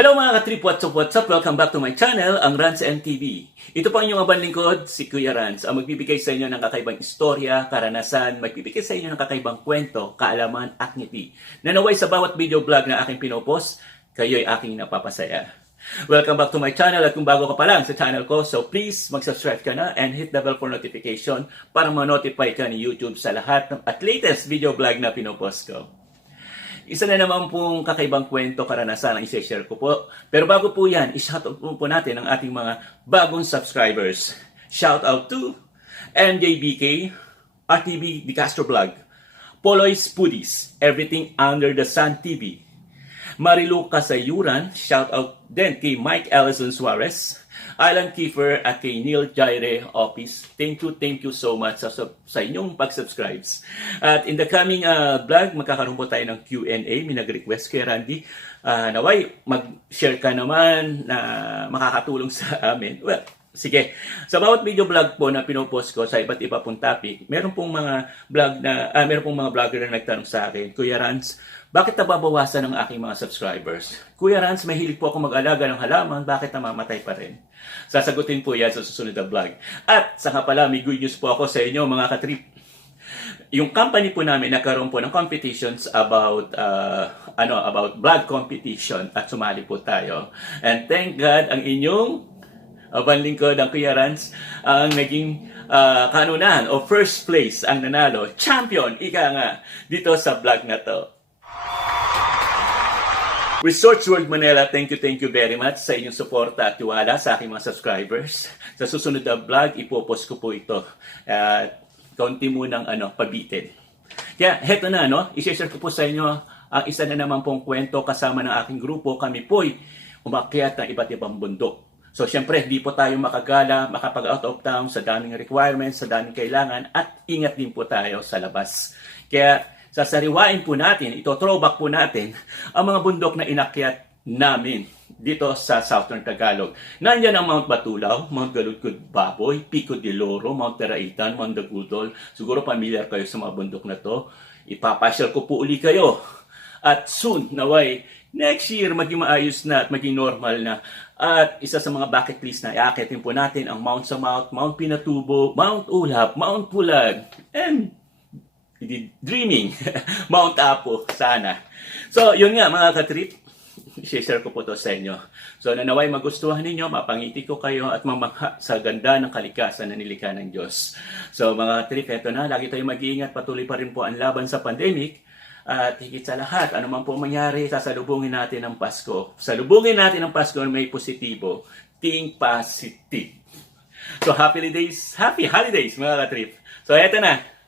Hello mga ka-trip, what's up? Welcome back to my channel, ang Rans MTV. Ito po ang inyong abang lingkod, si Kuya Rans, ang magbibigay sa inyo ng kakaibang istorya, karanasan, magbibigay sa inyo ng kakaibang kwento, kaalaman at ngiti. Nanaway sa bawat video vlog na aking pinopost, kayo'y aking napapasaya. Welcome back to my channel at kung bago ka pa lang sa channel ko, so please mag-subscribe ka na and hit the bell for notification para ma-notify ka ni YouTube sa lahat at latest video vlog na pinopost ko. Isa na naman pong kakaibang kwento, karanasan ang i-share ko po. Pero bago po yan, i-shoutout po natin ang ating mga bagong subscribers. Shoutout to MJBK, RTB Di Castro Vlog, Poloy's Foodies, Everything Under the Sun TV, Marilu Kasayuran, shoutout din kay Mike Ellison Suarez, Alan Kiefer at kay Neil Jaire Office. Thank you so much sa inyong pag-subscribes. At in the coming vlog, magkakaroon po tayo ng Q&A. May nag-request kay Randy. Naway, mag-share ka naman na makakatulong sa amin. Well, sige. Sa bawat video vlog po na pinopost ko sa iba't iba pong topic, meron pong mga vlogger na nagtanong sa akin, Kuya Rans, bakit nababawasan ang aking mga subscribers? Kuya Rans, mahilig po ako mag-alaga ng halaman, bakit namamatay pa rin? Sasagutin po yan sa susunod na vlog. At saka pala, may good news po ako sa inyo mga katrip. Yung company po namin nagkaroon po ng competitions about vlog competition at sumali po tayo. And thank God, ang inyong abang lingkod, ang Kuya Rans, ang naging kanunahan o first place ang nanalo. Champion, ika nga, dito sa vlog na to. Resorts World Manila, thank you very much sa inyong suporta at tiwala sa aking mga subscribers. Sa susunod na vlog, ipopost ko po ito. Kaunti munang pabitin. Kaya, heto na, i-share ko po sa inyo ang isa na naman pong kwento kasama ng aking grupo. Kami po'y umakyat ng iba't ibang bundok. So, syempre, di po tayo makagala, makapag-out of town sa daming requirements, sa daming kailangan, at ingat din po tayo sa labas. Kaya, sasariwain po natin, ito-throwback po natin, ang mga bundok na inakyat namin dito sa Southern Tagalog. Nandiyan ang Mount Batulaw, Mount Galudgud Baboy, Pico de Loro, Mount Teraitan, Mount Dagudol. Siguro familiar kayo sa mga bundok na to. Ipapasyal ko po uli kayo. At soon, naway, next year, maging maayos na at maging normal na. At isa sa mga bucket list na iaakyatin po natin ang Mount Samouth, Mount Pinatubo, Mount Ulap, Mount Pulag, and dreaming, Mount Apo, sana. So, yun nga mga katrip, share ko po to sa inyo. So, nanaway magustuhan ninyo, mapangiti ko kayo at mamangha sa ganda ng kalikasan na nilikha ng Diyos. So, mga katrip, eto na, lagi tayong mag-iingat, patuloy pa rin po ang laban sa pandemic. At higit sa lahat, ano man po mangyari, sasalubungin natin ang Pasko. Salubungin natin ang Pasko na may positibo. Think positive. So, happy holidays, mga katrip. So, eto na.